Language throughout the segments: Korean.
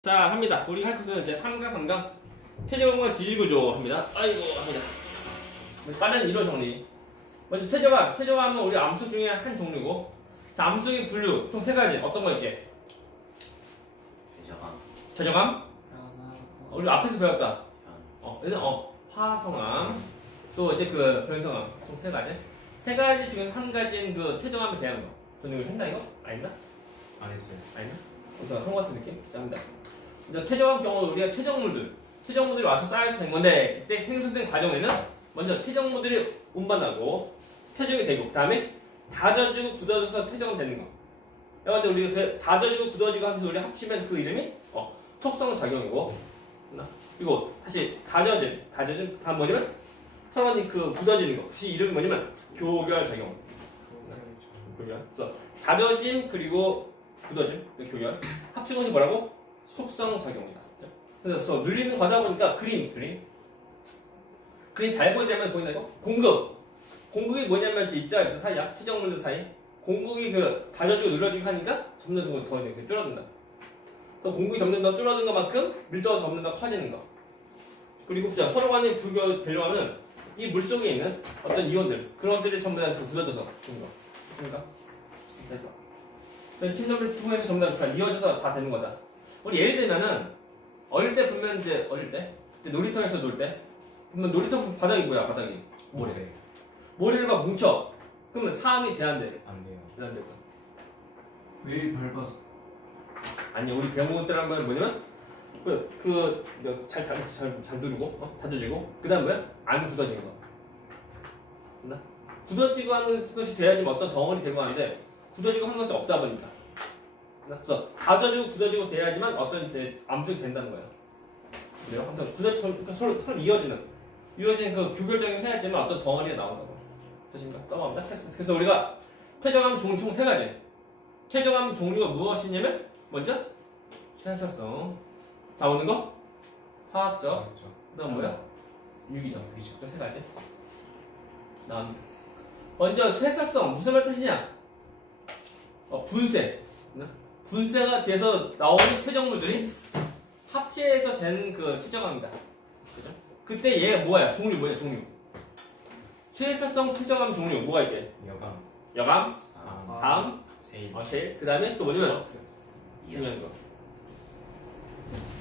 자, 합니다. 우리 할 것은 이제 3강 퇴적함과 지질구조 합니다. 아이고, 합니다. 빠른 이론 정리. 먼저 퇴적함은 우리 암수 중에 한 종류고, 자, 암수의 분류 총 3가지. 어떤 거 있지? 퇴적함? 우리 앞에서 배웠다. 일단 화성함, 또 이제 그 변성함 총 3가지. 3가지 중에서 한 가지는 그 퇴적함에 대한 거. 저는 이거 했나 이거? 아닌가? 안 했어요. 아닌가? 그런 것 같은 느낌? 자, 합니다. 이제 퇴적함 경우 우리가 퇴적물들이 와서 쌓여서 된 건데, 그때 생성된 과정에는 먼저 퇴적물들이 운반하고 퇴적이 되고, 그 다음에 다져지고 굳어져서 퇴적은 되는 거. 그런데 우리가 그 다져지고 굳어지고 하면서 우리 합치면 그 이름이 속성작용이고, 그리고 다시 다져진 다음 뭐냐면 서로간이 그 굳어지는 거. 그 이름이 뭐냐면 교결작용. 그래서 다져짐 그리고 굳어짐, 교결 합친 것이 뭐라고? 속성작용이다. 그래서 늘리는 과다 보니까 그림 잘 보이려면 보이나 이거? 공극이 뭐냐면 입자 사이야. 퇴적물들 사이. 공극이 그 다져지고 늘려지고 하니까 점점 더 이렇게 줄어든다. 또 공극이 점점 더 줄어든 것만큼 밀도가 점점 더 커지는 거. 그리고 서로 간에 교류되려면 이 물 속에 있는 어떤 이온들, 그런 것들이 전부 다 굳어져서 되는 거. 맞습니까? 그래서 침전을 통해서 전부 다 이어져서 다 되는 거다. 우리 예를 들면은 어릴 때 보면 이제 그때 놀이터에서 놀 때 보면 놀이터 바닥이 뭐야? 바닥이 모래를 막 뭉쳐. 그러면 사람이 돼안돼? 안 돼요. 안 돼. 왜 밟았어? 아니, 우리 배운 것들 하면 뭐냐면 잘 누르고 다져지고, 그다음 뭐야? 안 굳어지는 거. 맞나? 굳어지고 하는 것이 돼야지만 어떤 덩어리 되고 하는데, 굳어지고 하는 것이 없다 보니까. 그래서 다져지고 굳어지고 돼야지만 어떤 암석이 된다는 거예요. 그래요? 아무튼 서로 이어지는 그 교결작용 해야지만 어떤 덩어리가 나온다고. 되십니까? 떠나갑니다. 그래서 우리가 퇴적함 총 3가지. 퇴적함 종류가 무엇이냐면 먼저 쇠설성, 나오는 거 화학적, 그다음 뭐야? 유기적. 그 3가지. 다음 먼저 쇠설성 무슨 말 뜻이냐? 분쇄가 돼서 나오는 퇴적물들이 합체해서 된 그 퇴적함이다. 그죠? 그때 얘가 뭐야? 종류. 쇠설성 퇴적함 종류 뭐가 있게? 여감, 삼, 셰일. 그 다음에 또 뭐냐면 중요한 거.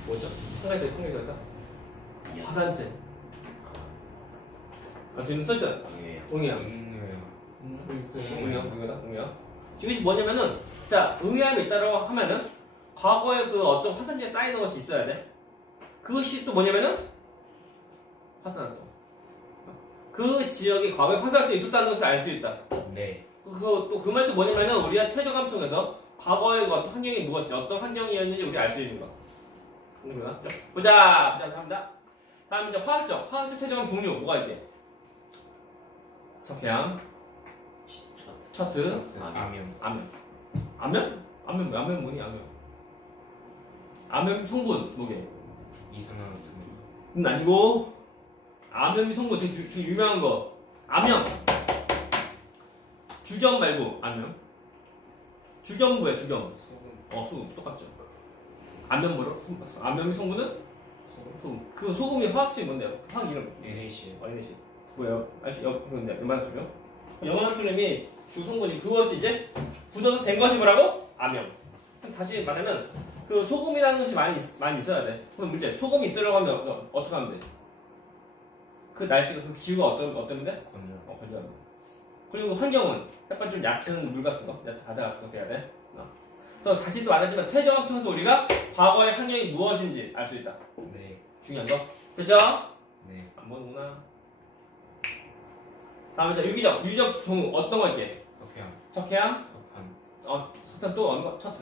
뭐죠? 한 가지 더 통일됐다. 화산재. 지금 썼잖아. 응이야. 이것이 뭐냐면은, 자, 응이함이 있다라고 하면은 과거에 그 어떤 화산재에 쌓이는 것이 있어야 돼. 그것이 또 뭐냐면은 화산활동. 그 지역에 과거에 화산활동이 있었다는 것을 알 수 있다. 네. 그 말도 뭐냐면은 우리가 퇴적함 통해서 과거에 어떤 환경이 무엇인지, 어떤 환경이었는지 우리 알 수 있는 거. 보자. 갑니다. 다음 이제 화학적 퇴적함 종류 뭐가 있게? 석회암, 처트, 암염 뭐니? 암염 성분 뭐게? 이산화탄소. 아니고, 암염 성분 되게 유명한 거. 암염. 주겸 말고 암염. 주겸은 뭐야? 주겸. 소금 똑같죠. 암염 뭐로? 암염 성분은 소금. 그 소금이 화학식이 뭔데요? 화학 이름. NaC. 뭐예요? 알지? 근데 연마나트륨. 연마나트륨이 주성분이 그것이 이제 굳어서 된 것이 뭐라고? 암염. 다시 말하면 그 소금이라는 것이 많이 있어야 돼. 그럼 문제. 소금이 있으려고 하면 어떻게 하면 돼? 그 날씨가 그 기후가 어떤데? 건조하다. 그리고 환경은 약간 좀 얕은 물 같은 거, 얕은 바다 같은 거 돼야 돼. 그래서 다시 또 말하지만 퇴적함 통해서 우리가 과거의 환경이 무엇인지 알 수 있다. 네. 중요한 거. 그죠? 네. 안 보는구나. 다음 이제 유기적 종류 어떤 거 있게? 석회암. 석탄 또 어느 거? 처트.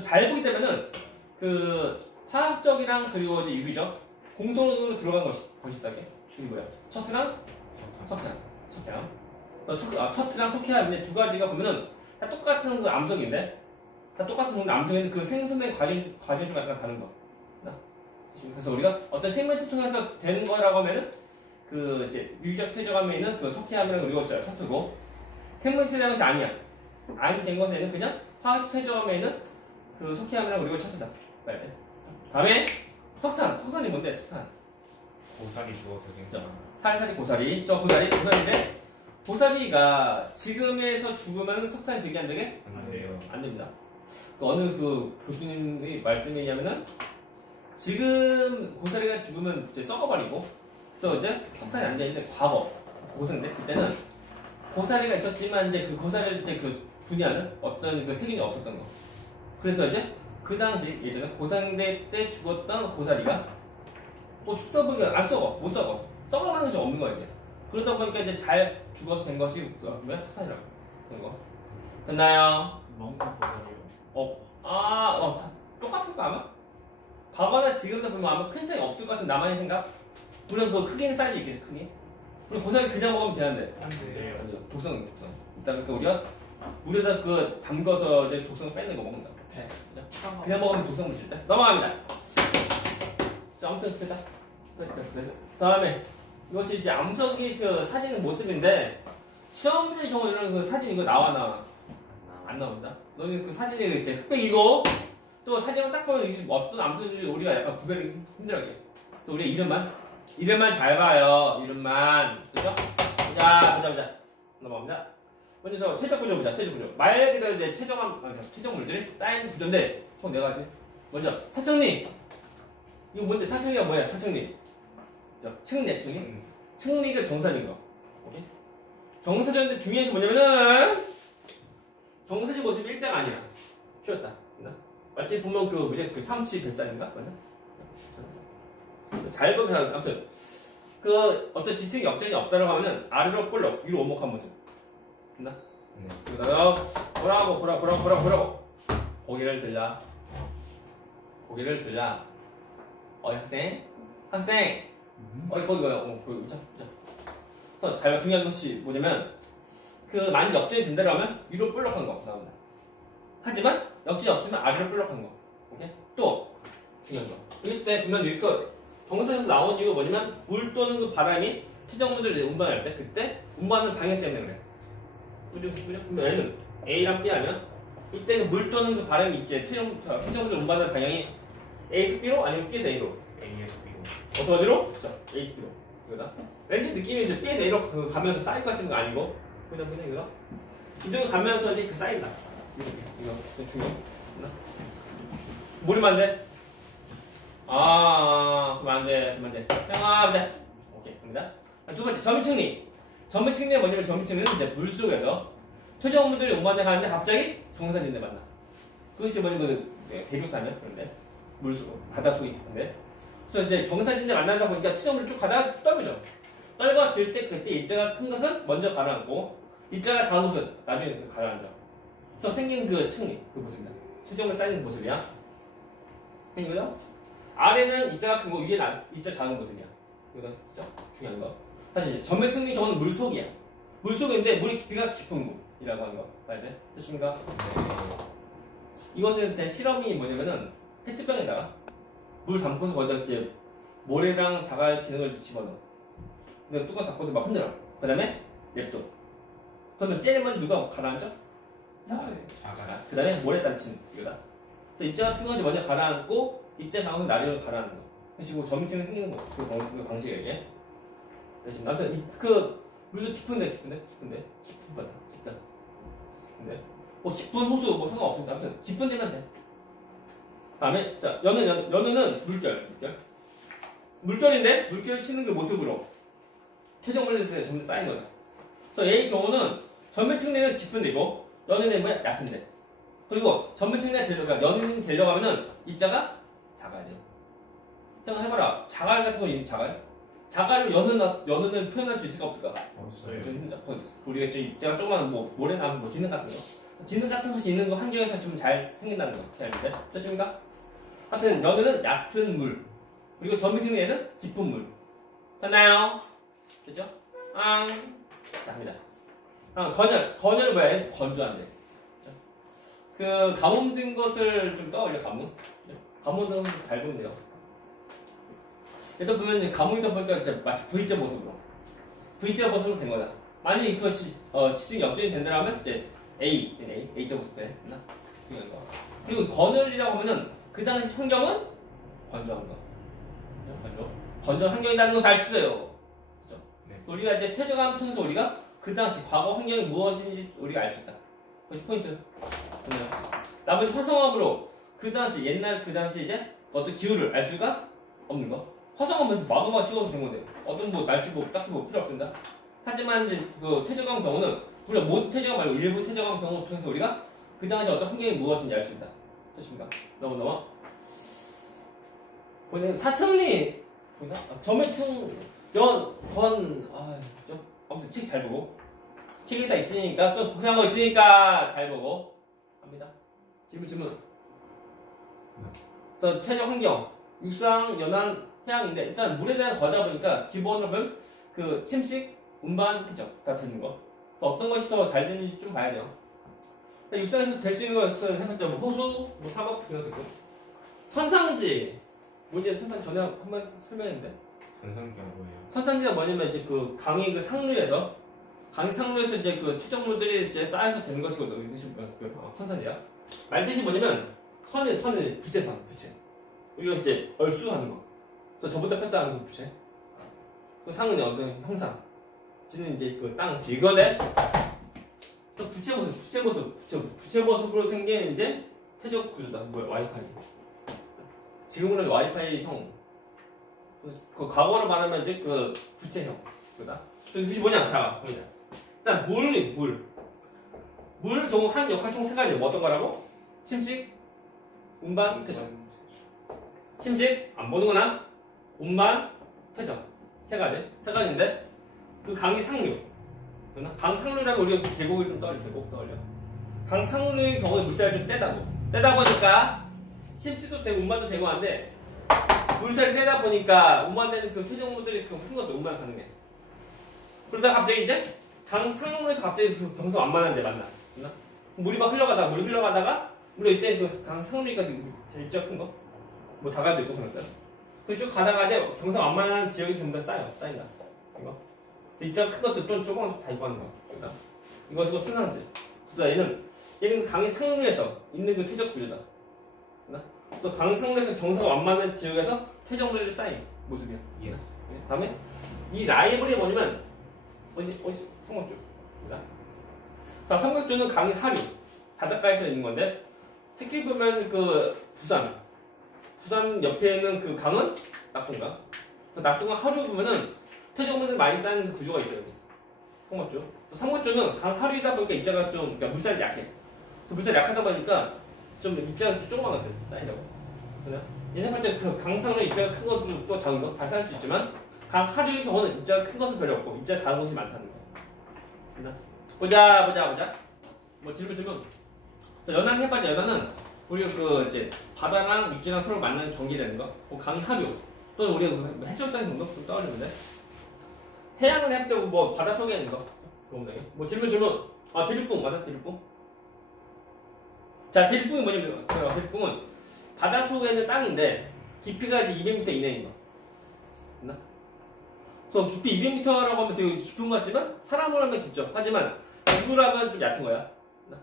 잘 보기 때문에는 그 화학적이랑 그리고 이제 유기적 공통으로 들어간 것이 있다게. 이게 뭐야? 처트랑 석회암. 처트랑 석회암인데 두 가지가 보면은 다 똑같은 그 암석인데, 그 생성된 과정 중 약간 다른 거. 그래서 우리가 어떤 생명체 통해서 된 거라고 하면은 그 이제 유기적 퇴적함에 있는 그 석회암이랑 그리고 처트고, 생명체라는 것이 아니야. 된 것에는 그냥 화학적 퇴적함에 있는 그 석회암이랑 그리고 처트다. 봐야 돼. 다음에 석탄. 석탄이 뭔데? 석탄. 고사리 죽어서 자, 살살이 고사리. 저 고사리인데 고사리가 지금에서 죽으면 석탄이 되게 안 되게? 안 돼요. 안 됩니다. 그 어느 그 교수님의 말씀이냐면은 지금 고사리가 죽으면 이제 썩어버리고 그래서 이제 석탄이 안 되는데 과거 고생인데 그때는 고사리가 있었지만 이제 그 고사리를 이제 그 분야는 어떤 그 세균이 없었던 거. 그래서 이제 그 당시 예전에 고상대 때 죽었던 고사리가 뭐 죽다 보니까 안 썩어 못 썩어 썩어가는 것이 없는 거야 이게. 그러다 보니까 이제 잘 죽어서 된 것이 뭐야 석탄이라고 된 거. 됐나요? 먹는 고사리요. 다 똑같은 거 아마? 과거나 지금도 보면 아마 큰 차이 없을 것 같은 나만의 생각? 물론 그 크기는 사이즈 있겠지, 크기. 물론 고사리 그냥 먹으면 되는데. 안 돼요. 맞아. 독성. 일단 그 우리가 물에다 그 담궈서 이제 독성을 빼는 거 먹는다. 네. 그냥 먹으면 독성 물질 때. 넘어갑니다. 자, 아무튼 됐다. 됐어. 다음에 이것이 이제 암석이 그 사진 모습인데 시험의 경우에는 그 사진 이거 나와? 안 나옵니다. 너는 그 사진이 이제 흑백이고 또 사진을 딱 보면 이게 어떤 암석인지 우리가 약간 구별이 힘들어요. 그래서 우리가 이름만 잘 봐요. 이름만. 그죠? 보자. 넘어갑니다. 먼저 퇴적 구조 보자. 퇴적 구조. 말 그대로 이제 퇴적물들이 쌓인 구조인데 총 4가지. 먼저 사청리. 이거 뭔데? 사청리가 뭐야? 사청리. 측리. 측리가 정사진 거. 오케이? 정사진인데 중요한 것이 뭐냐면은 정사진 모습이 일자가 아니야. 쉬었다. 마치 보면 그 참치 뱃살인가? 맞나? 잘 보면 아무튼 그 어떤 지층 역전이 없다라고 하면은 아래로 볼록 위로 오목한 모습. 됐나? 네. 그다음 보라고 고개를 들라. 학생. 거기 보자. 그래서 잘 중요한 것이 뭐냐면 그 만약 역전이 된다고 하면 위로 볼록한 거 나옵니다. 하지만 역전이 없으면 아래로 볼록한 거. 오케이? 또 중요한 거. 이때 보면 이거 정사에서 나온 이유가 뭐냐면 물 또는 그 바람이 퇴적물들을 운반할 때 그때 운반하는 방향 때문에 그래. 그러면 N은 A랑 B 하면 이때 그 물 또는 그 바람이 있지 퇴적물들 운반하는 방향이 A에서 B로 아니면 B에서 A로 ASB로. 어디로? 자, A에서 B로 이거다. 왠지 느낌이 이제 B에서 A로 그 가면서 쌓일 것 같은 거 아니고 그냥 이거 이쪽에 가면서 이제 그 쌓인다. 이거 중요. 모르면 안 돼. 그럼 안 돼. 형아, 보자. 오케이, 갑니다. 두 번째, 점층리. 점층리는 뭐냐면 점층리는 이제 물 속에서 퇴적물들이 운반을 하는데 갑자기 정사진대 만나. 그것이 뭐냐면 대주사면 그런데 물 속, 바다 속에 있는데. 그래서 이제 정사진대 만나다 보니까 퇴적물을 쭉 가다가 떨구죠. 떨궈질 때 그때 입자가 큰 것은 먼저 가라앉고 입자가 작은 것은 나중에 가라앉아. 그래서 생긴 그 층리, 그 모습입니다. 퇴적물 쌓이는 모습이야. 생기고요. 아래는 입자가 큰 거, 위에 입자 작은 모습이야. 이거 진짜 중요한 거. 사실 전면 측리 경우는 물속이야. 물속인데 물이 깊이가 깊은 곳이라고 하는 거 봐야 돼. 됐습니까? 이것은 대 실험이 뭐냐면은 페트병에다가 물 담고서 거기다 이제 모래랑 자갈 지는 걸 집어넣어. 근데 뚜껑 닫고서 막 흔들어. 그 다음에 냅둬. 그러면 제일 먼저 누가 가라앉아? 자갈. 그 다음에 모래 땀치는 이거다. 그래서 입자가 큰 것이 먼저 가라앉고 입자 작은 나리로 가라앉는 거. 지금 점층이 생기는 거. 그 방식이에요, 이게. 아무튼 그 물도 깊은데. 뭐 깊은 호수 뭐 상관없습니다. 아무튼 깊은 데만 돼. 다음에 자 연우는 물결인데 물결을 치는 그 모습으로 퇴적물들이 점점 쌓인 거다. 그래서 A의 경우는 전면층내는 깊은 데고 연우는 뭐야 얕은 데. 그리고 전면층내 연우는 데려가면은 입자가 작아야 돼요. 생각해봐라. 자갈 같은 거 자갈로 연우는 표현할 수 있을까 없을까? 없어요. 좀 힘들어. 우리가 좀 입자가 조그만 뭐 모래나 뭐 지능 같은 거. 지능 같은 것이 있는 거 환경에서 좀 잘 생긴다는 거. 알겠는데? 됐습니까? 하여튼 연우는 얕은 물. 그리고 전미층에는 깊은 물. 됐나요? 됐죠? 자, 합니다. 건열은 뭐야? 건조한데. 그 가뭄 든 것을 좀 떠올려. 가뭄 든 것을 밟으면 돼요. 일단 보면 이제 가뭄이다 보니까 이제 마치 V자 모습으로 된 거다. 만약 이것이 지층 역전이 된다면 이제 A자 모습 되나? 중요한 거. 그리고 건열이라고 하면은 그 당시 환경은 건조한 거. 건조한 환경이라는 것을 알 수 있어요. 그죠? 네. 우리가 이제 퇴적함을 통해서 우리가 그 당시 과거 환경이 무엇인지 우리가 알 수 있다. 그것이 포인트. 그러면 나머지 화성암으로 그 당시 옛날 그 당시 이제 어떤 기후를 알 수가 없는 거. 화성암은 마그마 식어서 된 건데 어떤 뭐 날씨 뭐 딱히 뭐 필요 없습니다. 하지만 이제 그 퇴적함 경우는 우리가 모든 퇴적함 말고 일부 퇴적함 경우를 통해서 우리가 그 당시 어떤 환경이 무엇인지 알 수 있다. 됐습니까? 넘어. 보면 사천리 보이나? 점액층 좀 아무튼 책 잘 보고 책에 다 있으니까 또 복잡한 거 있으니까 잘 보고 합니다. 질문. 그래서 퇴적 환경 육상, 연안, 해양인데 일단 물에 대한 거다 보니까 기본으로 보면 그 침식, 운반, 퇴적 다 되는 거. 그래서 어떤 것이 더 잘 되는지 좀 봐야 돼요. 육상에서 될 수 있는 것은 해봤자 뭐 호수, 뭐 사막 이런 거 있고 선상지 뭐지 선상 전에 한번 설명했는데 선상기가 뭐예요? 선상지가 뭐냐면 이제 그 강의 그 상류에서 이제 그 퇴적물들이 이제 쌓여서 되는 것이거든요. 선상지야. 말 뜻이 뭐냐면 선을 부채. 우리가 이제 얼수하는 거. 그래서 저보다 뺐다 하는 그 부채. 그 상은 어떤 형상. 지는 이제 그 땅 지거네. 또 부채 모습으로 생긴 이제 퇴적 구조다. 뭐야 와이파이. 지금으로는 와이파이형. 그 과거로 말하면 이제 그 부채형. 그다. 그래서 이것이 뭐냐? 자, 보자. 일단 물 종 한 역할 총 3가지. 뭐 어떤 거라고? 침식, 운반, 퇴적. 침식 안 보는구나. 운반, 퇴적. 3가지인데 그 강이 상류. 강 상류라면 우리가 그 계곡을 좀 떠올려. 강 상류의 경우는 물살이 좀 세다 보니까 침식도 되고 운반도 되고 한데 물살이 세다 보니까 운반되는 그 퇴적물들이 큰 것도 운반 가능해. 그러다 갑자기 이제 강 상류에서 갑자기 그 경사 완만한 데 만나. 물이 막 흘러가다가 우리 이때 그 강 상류니까 제일 입자 큰 거. 뭐 자갈도 있고 그러니까. 그쭉 가다가 이제 경사 완만한 지역이 전부 다 쌓인다. 이거. 입자가 큰 것도 또 조그만 것도 다 입고 하는 거야. 그러니까. 이거 순상지. 그래서 얘는 강의 상류에서 있는 그 퇴적 구조다. 그래서 강 상류에서 경사가 완만한 지역에서 퇴적물이 쌓인 모습이야. 예스. 다음에 이 라이벌이 뭐냐면 어디 삼각주. 자, 삼각주는 강의 하류 바닷가에서 있는 건데 특히 보면 그 부산 옆에 있는 그 강은 낙동강. 낙동강 하류 보면은 퇴적물들이 많이 쌓이는 구조가 있어요. 여기. 삼각주. 삼각주는 강 하류이다 보니까 입자가 좀 그러니까 물살이 약해. 그래서 물살이 약하다 보니까 좀 입자가 좀 조그만하거든. 쌓이려고. 그죠? 얘네 번째 그 강상으로 입자가 큰 것도 또 작은 것 다 쌓일 수 있지만 강 하류의 경우는 입자가 큰 것은 별로 없고 입자 작은 것이 많다는 거. 보자. 뭐 질문. 그래서 연안 해봤자 연안은 우리가 그 이제 바다랑 육지랑 서로 만나는 경계되는 거. 뭐 강 하류 또는 우리가 그 해수욕장 정도 좀 떠오르는데 해양은 해봤자 뭐 바다 속에 있는 거. 뭐 질문. 대륙붕 맞아 대륙붕. 자 대륙붕이 뭐냐면 대륙붕은 바다 속에 있는 땅인데 깊이가 이제 200m 이내인 거. 맞나? 그래서 깊이 200m라고 하면 되게 깊은 것 같지만 사람으로 하면 깊죠. 하지만 지구로 하면 좀 얕은 거야. 맞나?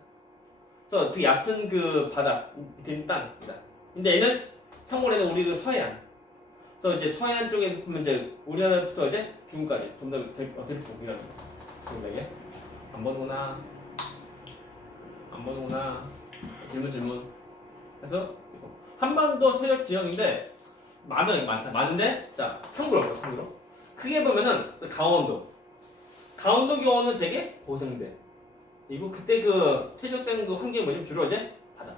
그래서 되게 얕은 그 바다 밑에 있는 땅입니다. 근데 얘는 참고로 얘는 우리 그 서해안. 그래서 이제 서해안 쪽에서 보면 이제 우리나라부터 이제 중국까지 전부 다 대륙붕이라는 거. 안 보는구나. 질문. 그래서 한반도 퇴적 지역인데 많은데 자 참고로 크게 보면은 강원도 경우는 되게 고생돼. 이거 그때 그 퇴적된 그 환경이 뭐냐면 주로 이제 바다.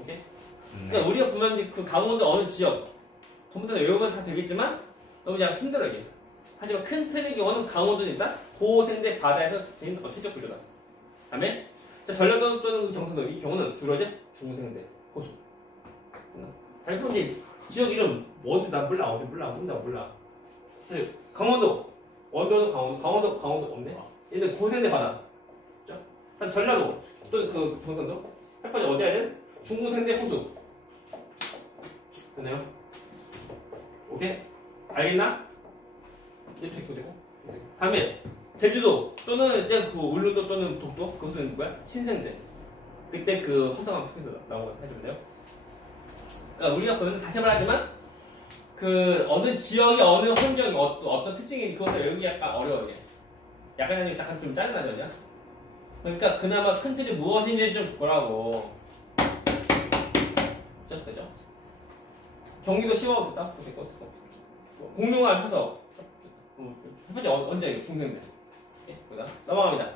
오케이. 그러니까 우리가 보면 이제 그 강원도 어느 지역 전부 다 외우면 다 되겠지만 너무 약간 힘들어 이게. 하지만 큰 틀의 경우는 강원도는 일단 고생대 바다에서 된 퇴적 구조다. 다음에 자 전라도 또는 경상도 이 경우는 주로 이제 중생대 호수. 잘 보면 이제 지역 이름 어디 나 몰라. 강원도 강원도 없네. 얘는 고생대 바다. 그렇죠? 전라도 또는 그 경상도 햇반이 어디야 돼? 중생대 호수. 됐나요? 오케이? 알겠나? 이제 되고. 다음에 제주도 또는 이제 그 울릉도 또는 독도 그것은 뭐야? 신생대. 그때 그 화성암 통해서 나온 거 해주면 돼요. 그러니까 우리가 보면 다시 말하지만 그 어느 지역이 어느 환경이 어떤 특징인지 그것을 외우기 약간 어려워요. 약간 아니면 약간 좀 짜증나거든요. 그러니까 그나마 큰 틀이 무엇인지 좀 보라고. 그죠? 경기도 쉬워졌다. 공룡알 해서 첫 번째 언제 중생대. 보자. 넘어갑니다.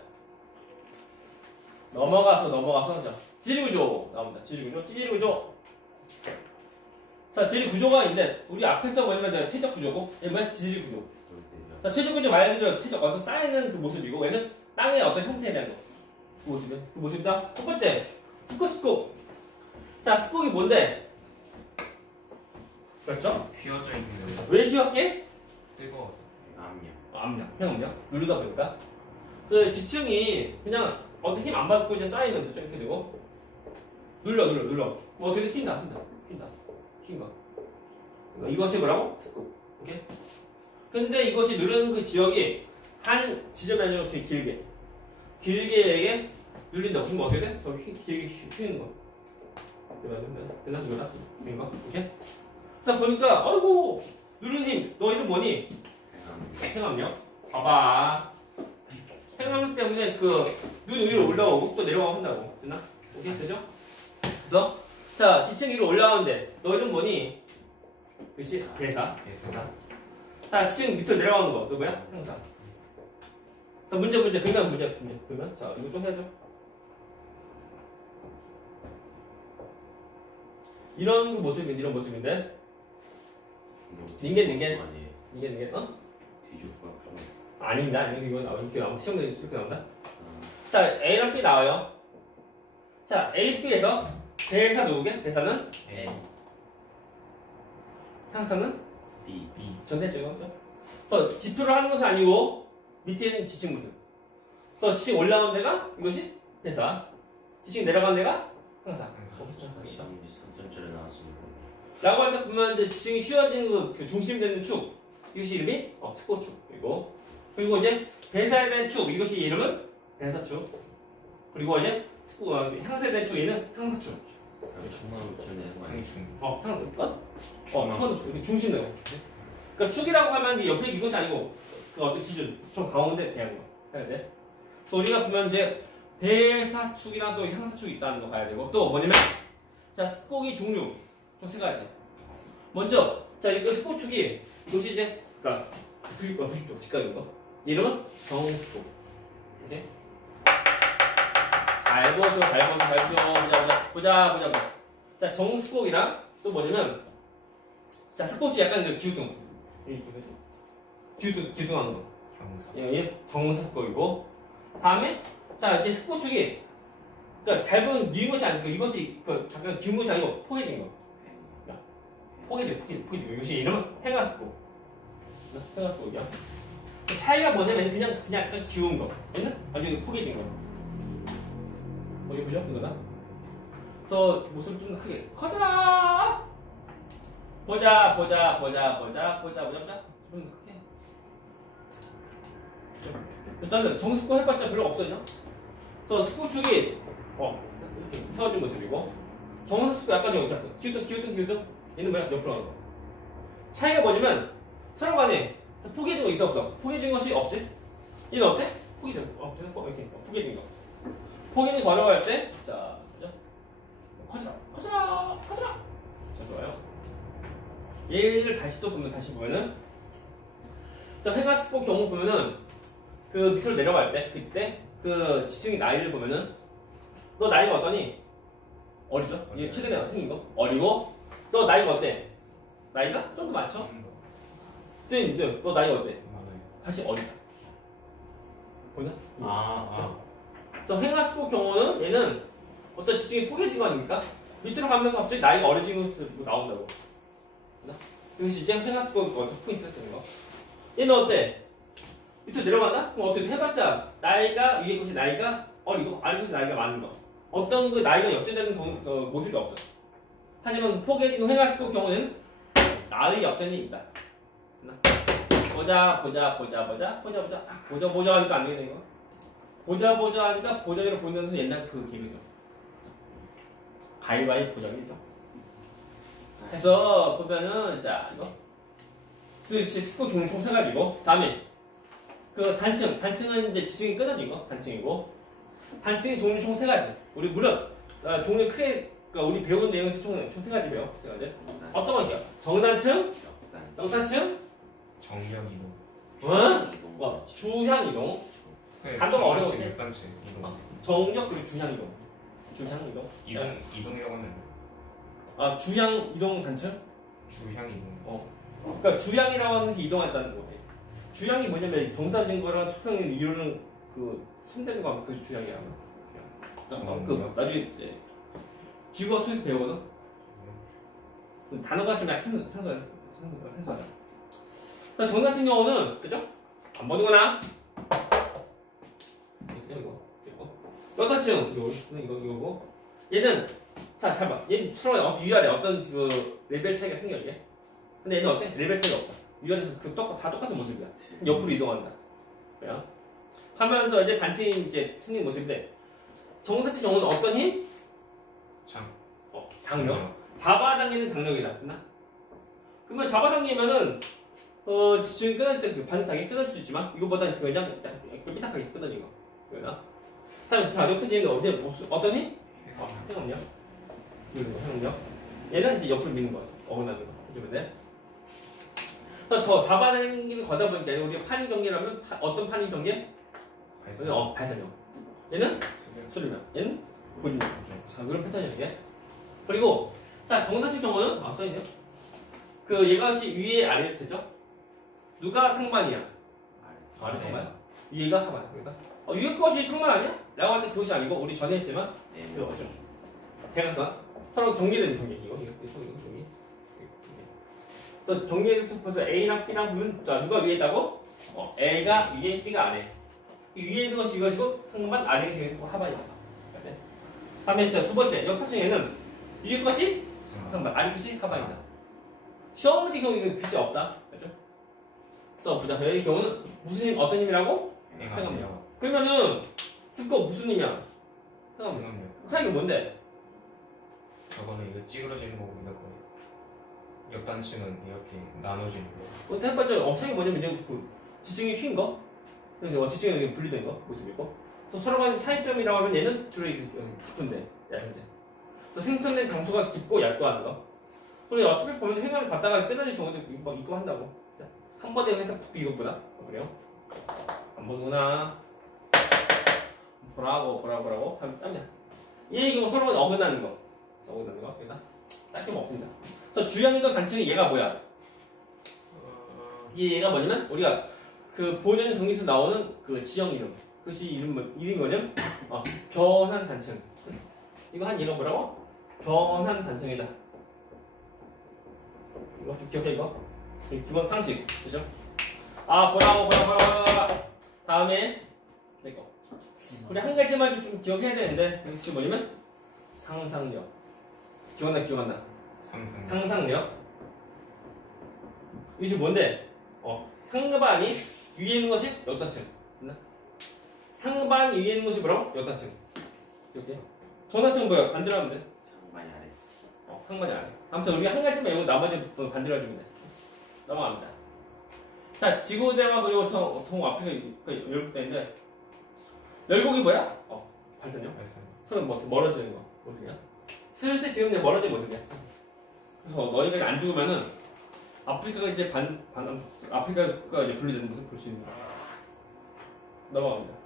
넘어가서 자 지리구조 나옵니다. 지리구조. 자 지리구조가 있는데 우리 앞에서 뭐냐면 퇴적구조고 얘 뭐야? 지리구조. 자 퇴적구조 말 그대로 퇴적 어디서 쌓이는 그 모습이고 얘는 땅의 어떤 형태에 대한 거. 그 모습이다. 첫 번째 스포. 자 스포이 뭔데? 그렇죠? 휘어져 있는 왜 휘었게? 뜨거워서. 압력. 누르다 보니까 그 지층이 그냥 어떻게 힘 안 받고 이제 쌓이면 되죠. 이렇게 되고 눌러 뭐 어떻게 휜다 이것이 뭐라고? 스포. 오케이? 근데 이것이 누르는 그 지역이 한 지점이 아니라 되게 길게 눌린다고. 그러면 어떻게 돼? 더 길게 휘는 거. 됐나? 된 거? 오케이? 그래서 보니까 아이고 누르는 힘. 너 이름 뭐니? 행압력. 봐봐. 행압력 때문에 그 눈 위로 올라오고 또 내려가고 한다고. 됐나? 오케이? 되죠? 그래서 자 지층 위로 올라가는데 너 이름 뭐니? 그치? 대사. 자 지층 밑으로 내려가는 거. 너 뭐야? 형사. 자 문제. 그러면 자 이거 또 해야죠. 이런 모습인데 닌겐 아닙니다. 이거 나오면 시험에 이렇게 나온다. 자 A랑 B 나와요. 자 A, B에서 대사 누구게? 대사는 A. 상사는 B. 전체죠. 그래서 지표를 하는 것은 아니고 밑에 있는 지층 모습. 그래서 지층 올라오는 데가 이것이 대사. 지층 내려가는 데가 상사. 라고 할 때 보면 이제 지층이 휘어지는 그 중심이 되는 축. 이것이 이름이 스포축. 그리고 이제 대사에 대한 축. 이것이 이름은 대사축. 그리고 이제 향사에 대한 축. 얘는 향사축. 중심 내고. 그러니까 축이라고 하면 옆에 이것이 아니고 그 어떤 기준 좀 가운데 대한 거 해야 돼. 그래서 우리가 보면 이제 대사축이랑 또 향사축이 있다는 거 봐야 되고 또 뭐냐면 자 스포기 종류 총 세 가지. 먼저 자 이거 스포축이 이것이 이제 그러니까 90도 직각인 거. 이름은 정스포. 오케이? 잘 보자. 자 정스포이랑 또 뭐냐면 자 스포츠 약간 그 기우뚱 하는 거. 경사. 얘 정사스포이고 다음에 자 이제 스포축이 그러니까 잘 보는 뉘은 것이 아니고 이것이 그 잠깐 기운 것이 아니고 포개진 거. 포개져. 이것이 이름은 행하스포. 행하스포이야. 차이가 뭐냐면 그냥 약간 기운 거. 얘는 완전히 포개진 거. 여기 보죠? 이거다. 그래서 모습을 좀 더 크게 커져라. 보자. 좀 더 크게. 일단은 정스포 해봤자 별로 없거든요. 그래서 스포축이 이렇게 세워진 모습이고 정스포 약간 좀 기우뚱 얘는 뭐야? 옆으로 가는 거. 차이가 뭐냐면 서로 간에 포개진 거 있어 없어? 포개진 것이 없지? 얘는 어때? 포개진 거. 이렇게 포개진 거. 포개진 거 어려워할 때 자 보죠. 커져라. 자 좋아요. 얘를 다시 보면은 자 페가스포 경우 보면은 그 밑으로 내려갈 때 그때 그 지층의 나이를 보면은 너 나이가 어떠니? 어리죠? 얘 최근에 생긴 거 어리고 너 나이가 어때? 나이가 좀 더 많죠? 네, 너 나이가 어때? 사실 어리다. 보이나? 그래서 행하스포 경우는 얘는 어떤 지층이 포개진 거 아닙니까? 밑으로 가면서 갑자기 나이가 어려지는 거 나온다고. 이것이 이제 행하스포 포인트였던 거. 얘는 어때? 밑으로 내려간다? 그럼 어떻게 해봤자 나이가 위에 것이 나이가 어리고 아래 것이 나이가 많은 거. 어떤 그 나이가 역전되는 모습이 없어. 하지만 포개진 행하스포 경우는 나의 역전이 있다. 보자 하니까 안 되겠네 이거. 보자 하니까 보자기로 보면서 옛날 그 개그죠. 가위바위 보자기죠. 해서 보면은 자 이거 도대체 스포 종류 총 세 가지고 다음에 그 단층은 이제 지층이 끊어지고 단층이고 단층의 종류 총 세 가지. 우리 물론 종류 크게 그러니까 우리 배운 내용에서 총 세 가지 배워. 세 가지. 어떤 거냐? 정단층, 역단층, 정면 이동. 주향 이동, 네, 단어가 어려운데? 정단층, 역단층 이동. 정력 그리고 주향 이동. 주향 이동. 이동이라고 하면 아 주향 이동 단층? 주향 이동. 그러니까 주향이라고 하는 것이 이동한다는 거지. 주향이 뭐냐면 경사 증거랑 수평을 이루는 그 손대는 거 하면 그게 주향이야. 주향. 그 나중에 이제 지구학 통해서 배우거든. 단어가 좀 약간 생소하죠. 정 같은 경우는 그죠? 안 보는구나. 이거. 여타층 이거고. 얘는 자 잘 봐. 얘는 서로 위아래 어떤 그 레벨 차이가 생겨 이게. 근데 얘는 어때? 레벨 차이가 없다. 위아래에서 다 똑같은 모습이야. 옆으로 이동한다. 그래요? 하면서 이제 단층이 이제 생긴 모습인데 정단층 경우는 어떤 힘? 장력. 잡아당기는 장력이다. 맞나? 그러면 잡아당기면은 지금 끊을 때 그 반듯하게 끊을 수 있지만 이거보다 그냥 삐딱하게 끊어진 거. 그러나? 자, 역대지는 어떤 힘? 해감력. 해감력. 얘는 이제 옆으로 미는 거죠. 어긋나는 거. 해주면 돼. 그래서 저 잡아당기는 거다 보니까 우리가 판이 경계라면 어떤 판이 경계? 발산력. 얘는 수렴력. 얘는 보증력. 자, 그런 패턴이었게. 그리고 자 정단층 경우는 써있네요. 그 얘가 위에 아래 되죠? 누가 상반이야? 아래 상반. 위가 하반. 그러니까 위에 것이 상반 아니야? 라고 할 때 그것이 아니고 우리 전에 했지만 그거죠. 대각선 서로 경계되는 경계 이거 경계. 그래서 경계에서 벌써 A랑 B랑 보면 누가 위에 있다고? A가 위에 B가 아래. 위에 있는 것이 이것이고 상반 아래에 있는 것이 하반이다. 다음에 두 번째 역타층에는 위에 것이 상반, 아래 것이 하반이다. 시험 문제 경우 이건 글씨 없다. 그죠? 그래서 보자. 여기 경우는 무슨 힘, 어떤 힘이라고? 해감력. 그러면은 듣고 무슨 힘이야? 해감력. 차이가 뭔데? 저거는 이거 찌그러지는 거고 이거 역단층은 이렇게 나눠지는 거. 해봤자 차이가 뭐냐면 이제 그 지층이 휜 거, 지층이 이렇게 분리된 거 모습이고. 그래서 서로 간의 차이점이라고 하면 얘는 주로 깊은데, 얇은데. 그래서 생성된 장소가 깊고 얇고 하는 거. 그리고 어차피 보면 행간을 받다가 끊어질 경우도 막 있고 한다고. 한 번에 그냥 딱 이거보다. 그래요? 안 보는구나. 보라고 하면 땀이야. 얘 경우 서로 어긋나는 거. 어긋나는 거. 그러니까 딱히 없습니다. 그래서 주양이동 단층이 얘가 뭐야? 얘가 뭐냐면 우리가 그 보존 경기에서 나오는 그 지형 이름. 그것이 이름이 뭐냐면 변환 단층. 이거 한 얘가 뭐라고? 변환 단층이다. 이거 좀 기억해 이거. 기본 상식, 그죠? 보라고. 다음에 이거. 우리 한 가지만 좀 기억해야 되는데 이것이 뭐냐면 상상력. 기억나? 상상력. 이것이 뭔데? 상반이 위에 있는 것이 역단층. 상반 위에 있는 것이 뭐라고? 역단층. 이렇게. 정단층은 뭐야? 반대로 하면 돼. 상반이 아래. 상반이 아래. 아무튼 우리가 한 가지만 이거 나머지 반대로 해주면 돼. 넘어갑니다. 자, 지구대와 그리고 아프리카 열국대인데 열국이 뭐야? 발산력. 서로 멀어지는 거 모습이야. 슬슬 지금 이제 멀어진 모습이야. 그래서 너희가 안 죽으면은 아프리카가 이제 아프리카가 이제 분리되는 모습 볼 수 있는 거야. 넘어갑니다.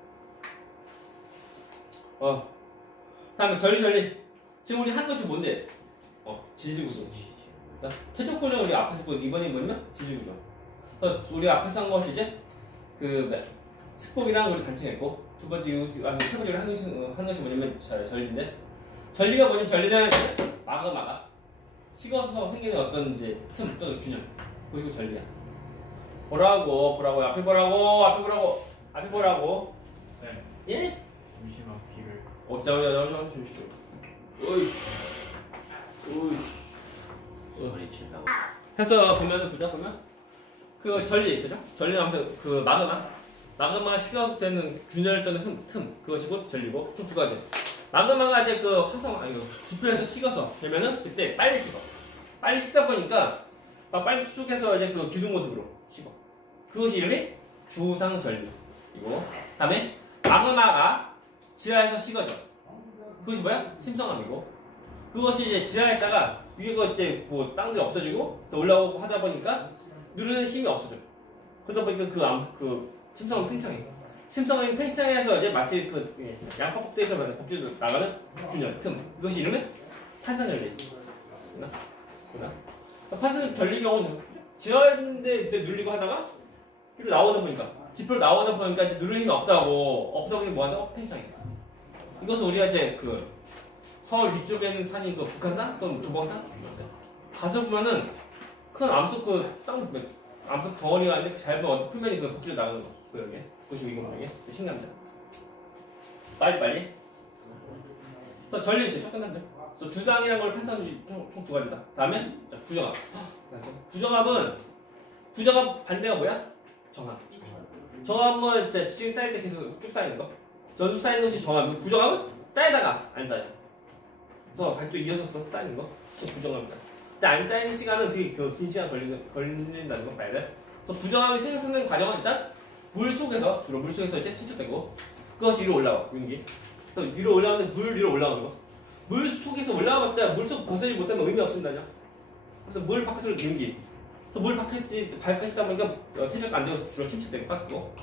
다음에 전리. 지금 우리 한 것이 뭔데? 지지구조. 퇴적 구조는 우리 앞에서 보고 이번에 뭐냐면 지지구조. 그래서 우리가 앞에서 한 것이 이제 스폭이랑 우리 단층했고 세 번째로 한 것이 뭐냐면 전리인데 전리가 뭐냐면 전리는 막아 식어서 생기는 어떤 이제 틈 또는 균형 그리고 전리야. 보라고 앞에 보라고 예? 잠시만 귀를. 잠시만. 오이씨. 소리 친다고. 해서 보면 그 전리 그죠? 전리는 아무튼 그 마그마가 식어서 되는 균열 또는 틈 그것이 곧 전리고 총 두 가지. 마그마가 이제 그 지표에서 식어서 되면은 그때 빨리 식어. 빨리 식다 보니까 막 빨리 수축해서 이제 그 기둥 모습으로 식어. 그것이 이름이 주상절리이고, 다음에 마그마가 지하에서 식어져. 그것이 뭐야? 심성암이고, 그것이 이제 지하에다가 위에 거 이제 뭐 땅들이 없어지고 또 올라오고 하다 보니까 누르는 힘이 없어져. 그러다 보니까 그 심성암 팽창해. 심성암이 팽창해서 이제 마치 그 양파복도에서 말하는 복지로 나가는 균열 틈. 이것이 이름은 판상절리. 판상절리 경우는 지하인데 눌리고 하다가 뒤로 나오다 보니까 지표로 나오다 보니까 이제 누를 힘이 없다 보니 뭐한다고? 팽창해. 이것은 우리가 이제 그 서울 위쪽에 있는 산이 그 북한산 또는 도봉산 가서 보면은 큰 암석 암석 덩어리가 있는데 잘 보면 어떤 표면이 그 복지로 나가는 거 보여요. 그것이 이거 보이게 신감자. 빨리. 그래서 전리 이제 끝났죠. 그래서 주상이라는 걸 판사는 총 두 가지다. 다음에 부정합. 부정합 반대가 뭐야? 정합. 정합은 이제 지층 쌓일 때 계속 쭉 쌓이는 거. 전수 쌓이는 것이 정합. 부정합은 쌓이다가 안 쌓여. 그래서 각도 이어서 또 쌓이는 거. 부정합니다. 근데 안 쌓이는 시간은 되게 긴 시간 걸린다는 거 봐야 돼. 그래서 부정합이 생성되는 과정은 일단 주로 물 속에서 이제 퇴적되고, 그것이 위로 올라와, 윤기. 그래서 위로 올라오는데 물 위로 올라오는 거. 물 속에서 올라와봤자 물 속 벗어나지 못하면 의미 없습니다요. 그래서 물 바깥으로 윤기. 그래서 물 바깥에 있다 보니까 퇴적 안 되고 주로 침식되고 바뀌고.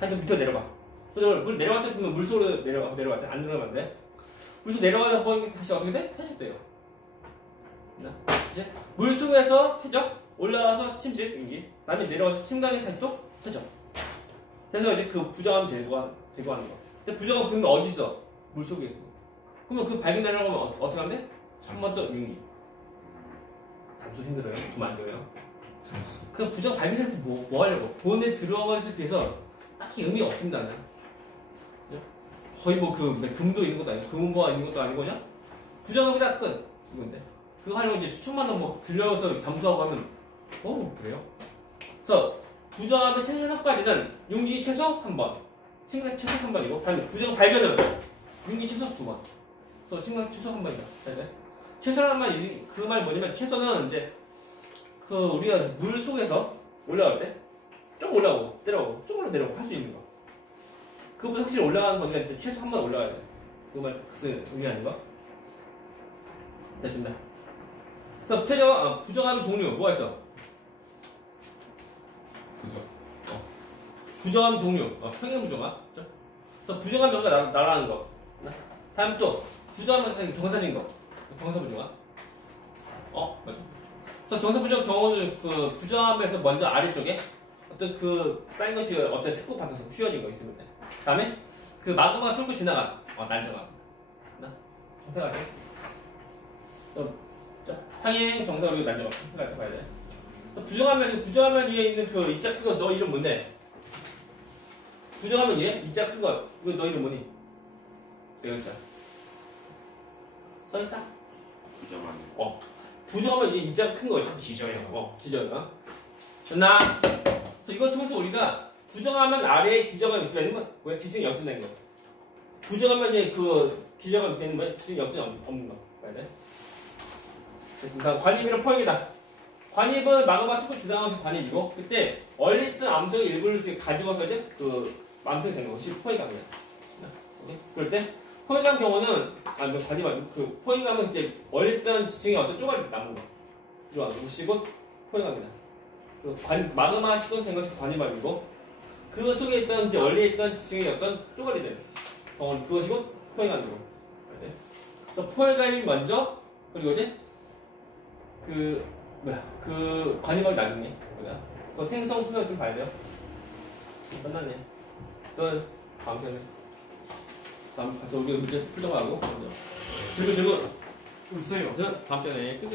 하여튼 밑으로 내려가. 그래서 물 내려갈 때 보면 물 속으로 내려갈 때 안 내려가면 안 돼. 물 속 내려가다 보니까 다시 어떻게 돼? 퇴적돼요. 그치? 물 속에서 퇴적, 올라와서 침식, 윤기. 다음에 내려와서 침강이 다시 또 퇴적. 그래서 이제 그 부정함이 되고 하는 거. 근데 부정함 그러면 어디 있어? 물 속에 있어. 그러면 그 발견하려고 하면 어떻게 하면 돼? 한 번 더 윤기. 잠수 힘들어요? 돈 안 들어요? 잠수. 그 부정 발견해서 뭐 하려고? 본에 들어가서 비해서 딱히 의미가 없습니다. 거의 뭐 금도 있는 것도 아니고, 금은보가 있는 것도 아니고, 그냥 부정함이다 끝. 이건데. 그거 하려고 이제 수축만 뭐 들려서 잠수하고 하면, 그래요? 그래서 부정함의 생성까지는 윤기 최소 한 번, 침략 최소 한 번이고, 다음에 부정 발견은 윤기 최소 두 번. 그래서 침략 최소 한 번이다. 최소라는 말이 그 말이 뭐냐면 최소는 이제 그 우리가 물 속에서 올라갈 때 좀 올라오고 내려오고 좀 내려오고 할 수 있는 거. 그거보다 확실히 올라가는 거니까 이제 최소 한 번 올라가야 돼. 그 말 의미하는 거. 됐습니다. 그래서 부정함 종류 뭐가 있어? 부정함 종류, 평행 부정함. 그래서 부정함 명가 나라는 거. 다음 또 부정함은 경사진 거. 경사 부정함. 맞아. 그래서 경사 부정 경우는 그 부정함에서 먼저 아래쪽에 어떤 그 쌓인 것이 어떤 습고 받아서 휘어진 거 있으면 돼. 다음에 그 마그마가 뚫고 지나간 난정함. 경사가 돼. 평행 경사 그리고 난정함. 생각해 봐야 돼. 부정하면 위에 있는 그 입자 큰 거 너 이름 뭔데? 부정하면 위에 입자 큰 거 이거 너 이름 뭐니? 내가 글자 써있다. 부정하면 이게 입자가 큰 거죠. 기저형. 기저형. 됐나? 그래서 이걸 통해서 우리가 부정하면 아래에 기저감 있으면 있는 건 뭐야? 지층이 역전된 거. 부정하면 이제 그 기저감 있으면 뭐야? 지층이 역전이 없는 거. 봐야 돼. 됐습니다. 관입이랑 포획이다. 관입은 마그마 뚫고 지나간 것이 관입이고, 그때 얼리던 암석의 일부를 가지고서 이제 그 암석이 되는 것이 포획감이야. 그럴 때 포획감 경우는 관입 아니고 그 포획감은 이제 얼리던 지층에 어떤 쪼가리 남은 거. 들어가는 것이고 포획감이다. 마그마 시콘 된 것이 관입암이고, 그 속에 있던 이제 원래 있던 지층의 어떤 쪼가리들 덩어리 그것이고 포획감이고. 그래서 포획감이 먼저, 그리고 이제 그 관입암이 나중에 그 생성 순서를 좀 봐야 돼요. 끝났네. 그래서 다음 시간에 가서 우리 문제 풀정하고 즐거워. 없어요. 다음 시간에 끝.